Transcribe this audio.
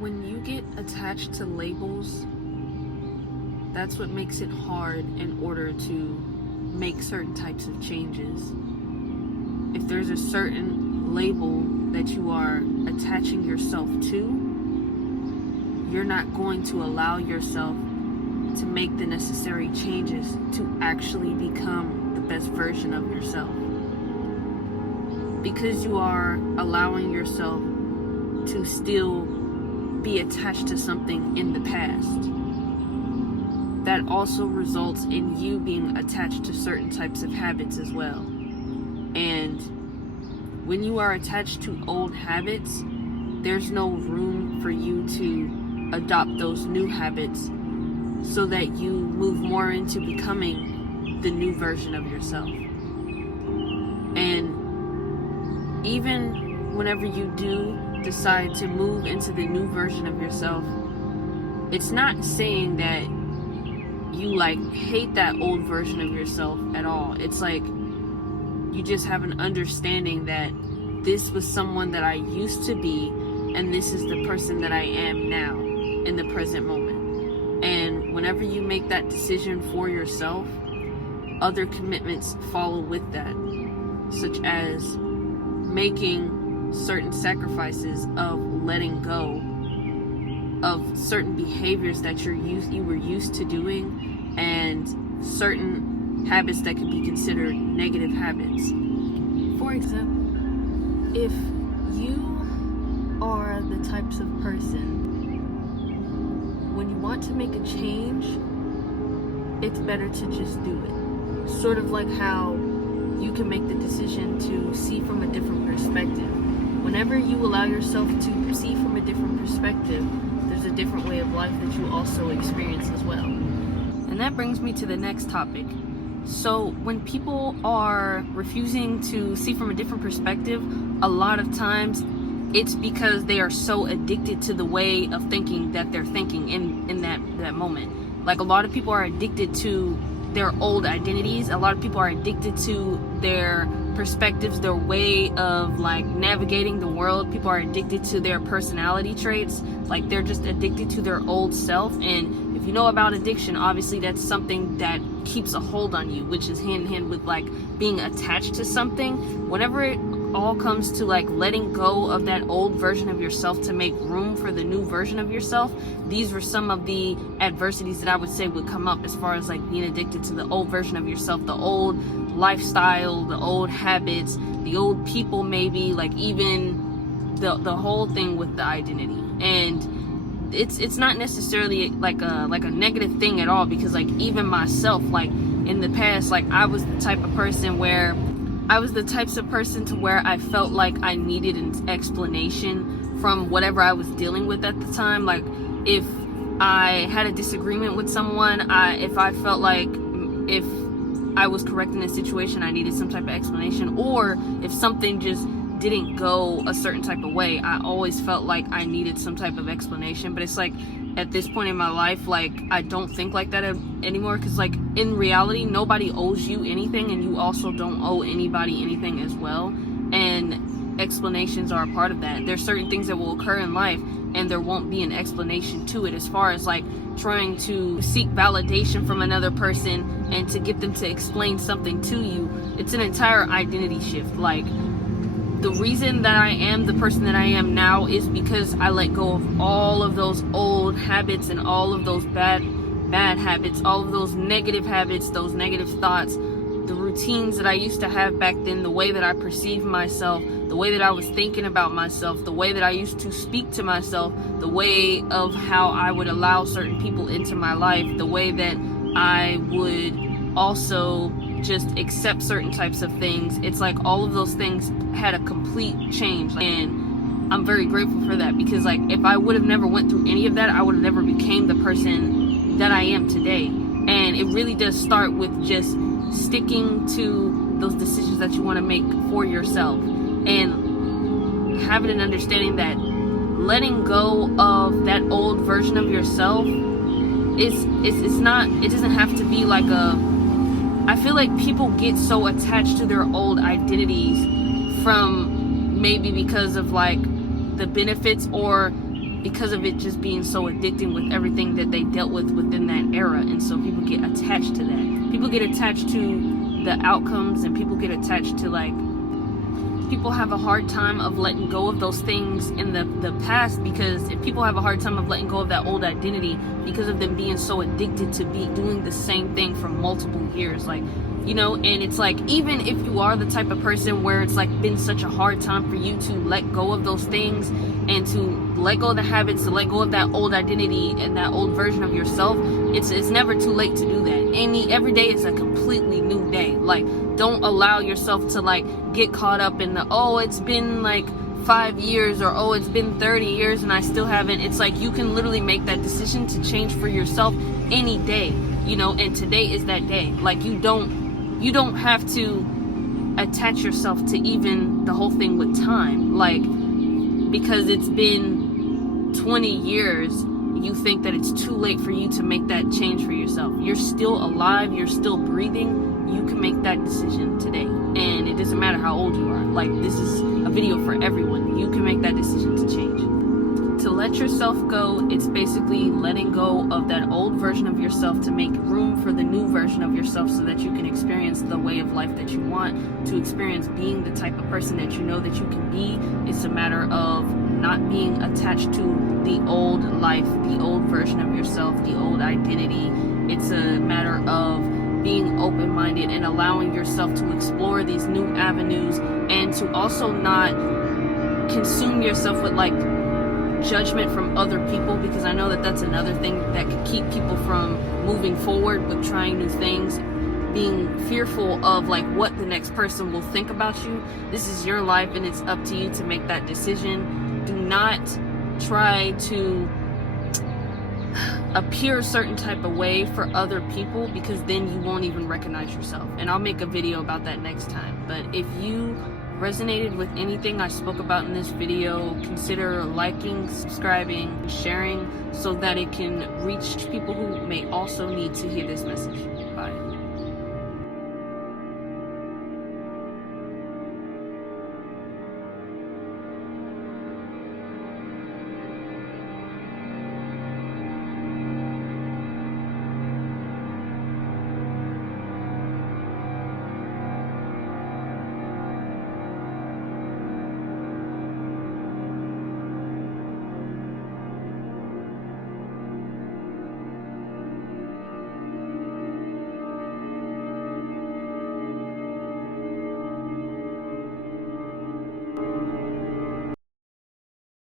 When you get attached to labels, that's what makes it hard in order to make certain types of changes. If there's a certain label that you are attaching yourself to, you're not going to allow yourself to make the necessary changes to actually become the best version of yourself. Because you are allowing yourself to still be attached to something in the past, that also results in you being attached to certain types of habits as well. And when you are attached to old habits, there's no room for you to adopt those new habits so that you move more into becoming the new version of yourself. And even whenever you do decide to move into the new version of yourself, it's not saying that you hate that old version of yourself at all. It's like you just have an understanding that this was someone that I used to be, and this is the person that I am now in the present moment. And whenever you make that decision for yourself, other commitments follow with that, such as making certain sacrifices of letting go of certain behaviors that you were used to doing, and certain habits that could be considered negative habits. For example, if you are the types of person, when you want to make a change, it's better to just do it. Sort of like how you can make the decision to see from a different perspective. Whenever you allow yourself to see from a different perspective, there's a different way of life that you also experience as well. And that brings me to the next topic. So when people are refusing to see from a different perspective, a lot of times it's because they are so addicted to the way of thinking that they're thinking in that moment. Like, a lot of people are addicted to their old identities. A lot of people are addicted to their perspectives, their way of navigating the world. People are addicted to their personality traits. Like, they're just addicted to their old self. And if you know about addiction, obviously that's something that keeps a hold on you, which is hand in hand with being attached to something. Whenever it all comes to letting go of that old version of yourself to make room for the new version of yourself, these were some of the adversities that I would say would come up as far as being addicted to the old version of yourself, the old lifestyle, the old habits, the old people, maybe even the whole thing with the identity. And it's not necessarily like a negative thing at all, because even myself, in the past, I was the type of person where I felt like I needed an explanation from whatever I was dealing with at the time. If I had a disagreement with someone, if I felt like if I was correct in a situation, I needed some type of explanation. Or if something just didn't go a certain type of way, I always felt like I needed some type of explanation. But it's at this point in my life, I don't think like that anymore, because in reality, nobody owes you anything, and you also don't owe anybody anything as well. And explanations are a part of that. There's certain things that will occur in life and there won't be an explanation to it, as far as trying to seek validation from another person and to get them to explain something to you. It's an entire identity shift. The reason that I am the person that I am now is because I let go of all of those old habits and all of those bad habits, all of those negative habits, those negative thoughts, the routines that I used to have back then, the way that I perceived myself, the way that I was thinking about myself, the way that I used to speak to myself, the way of how I would allow certain people into my life, the way that I would also just accept certain types of things. It's all of those things had a complete change, and I'm very grateful for that, because if I would have never went through any of that, I would have never became the person that I am today. And it really does start with just sticking to those decisions that you want to make for yourself, and having an understanding that letting go of that old version of yourself it's not, it doesn't have to be I feel like people get so attached to their old identities from maybe because of the benefits or because of it just being so addicting with everything that they dealt with within that era. And so people get attached to that. People get attached to the outcomes, and people get attached to, like, people have a hard time of letting go of those things in the past, because if people have a hard time of letting go of that old identity because of them being so addicted to be doing the same thing for multiple years, like, you know. And it's like, even if you are the type of person where it's like been such a hard time for you to let go of those things and to let go of the habits, to let go of that old identity and that old version of yourself, it's never too late to do that. Every day is a completely new day. Like, don't allow yourself to like get caught up in the, oh, it's been like 5 years, or oh, it's been 30 years and I still haven't. It's like, you can literally make that decision to change for yourself any day, you know, and today is that day. Like, you don't have to attach yourself to even the whole thing with time, like, because it's been 20 years, you think that it's too late for you to make that change for yourself. You're still alive, you're still breathing. You can make that decision today, and it doesn't matter how old you are. Like, this is a video for everyone. You can make that decision to change. To let yourself go, it's basically letting go of that old version of yourself to make room for the new version of yourself, so that you can experience the way of life that you want, to experience being the type of person that you know that you can be. It's a matter of not being attached to the old life, the old version of yourself, the old identity. It's a matter of being open-minded and allowing yourself to explore these new avenues, and to also not consume yourself with like judgment from other people, because I know that that's another thing that could keep people from moving forward with trying new things, being fearful of like what the next person will think about you. This is your life, and it's up to you to make that decision. Do not try to appear a certain type of way for other people, because then you won't even recognize yourself. And I'll make a video about that next time. But if you resonated with anything I spoke about in this video, consider liking, subscribing, sharing, so that it can reach people who may also need to hear this message.